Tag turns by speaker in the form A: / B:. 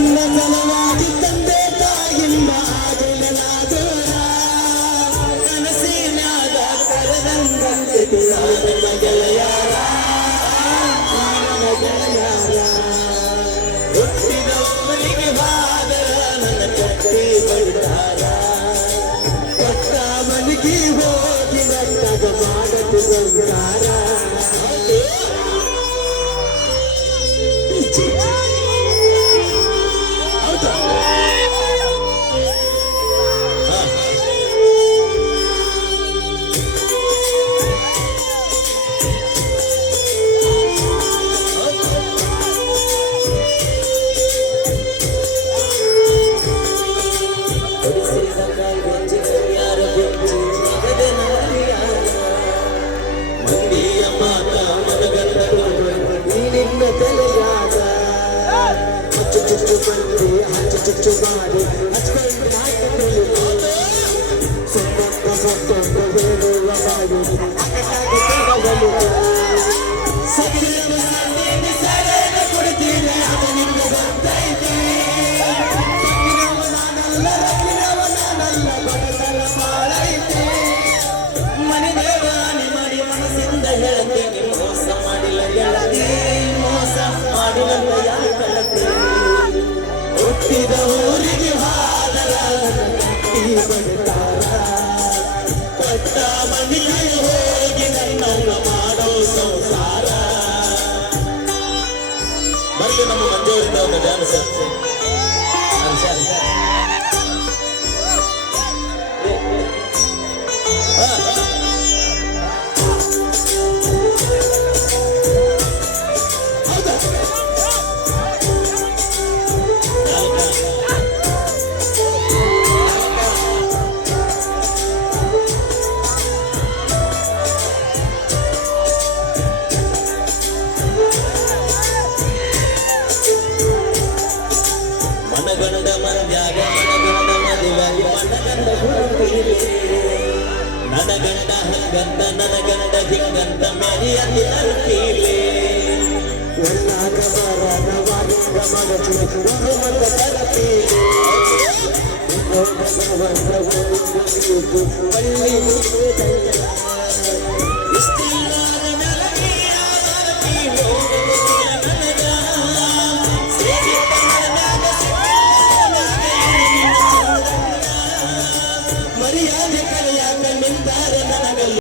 A: ನಿನ್ನ ಸಲುವಾಗಿ ತಂದೆ ತಾಯಿಯಿಂದ ಆಗಿಲ್ಲ ದೂರ ಕನಸಿನಾಗ ಕರೆದಂಗಂತೆ ನನ್ನ ಗೆಳೆಯಾರ ಗೆಳೆಯಾರ ಹುಟ್ಟಿದವರಿಗೆ ಬಾದರ ನನ್ನ ಕಟ್ಟಿ ಬಳಿದಾರ ಕೊಟ್ಟ ಮನೆಗೆ ಹೋಗಿ ಗಂಡಗ ಮಾಡದು ಮಾಡಿಲ್ಲ ಯಾರು ಕಳತಿ ಹುಟ್ಟಿದ ಮನೆಗೆ ಹೋಗಿ ನನ್ನ ಮಾಡೋ ಸಂಸಾರ ಬರ್ಲಿ ನಮ್ಮ ಮಂಜೂರಿಂದ ಒಂದು ಡ್ಯಾನ್ಸ್ ಮನಗಂಡ ಮಂದ್ಯಾಗ ಮನಗಂಡ ಮದುವಾಗಿ ಮನಗಂಡ ಹುಡುಗಿರಿ ನನ್ನ ಗಂಡ ಹಂಗಂತ ನನ್ನ ಗಂಡ ಹಿಂಗಂತ ಮರಿಯಲ್ಲಿ ನಲ್ಕೀಲಿ ಎಲ್ಲಾಗ ಮರದ ಮಗ ಚುರುಚುರು ಮಗ ತಲಪೀಲಿ ಪಳ್ಳಿ